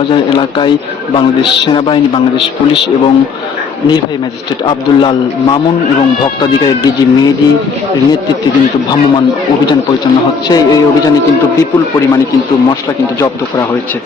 বাজার এলাকায় বাংলাদেশ সেনাবাহিনী, বাংলাদেশ পুলিশ এবং নির্বাহী ম্যাজিস্ট্রেট আব্দুল্লাল মামুন এবং ভোক্তাধিকার ডিজি মেহেদী নেতৃত্বে কিন্তু ভ্রাম্যমাণ অভিযান পরিচালনা হচ্ছে। এই অভিযানে কিন্তু বিপুল পরিমাণে কিন্তু মশলা কিন্তু জব্দ করা হয়েছে।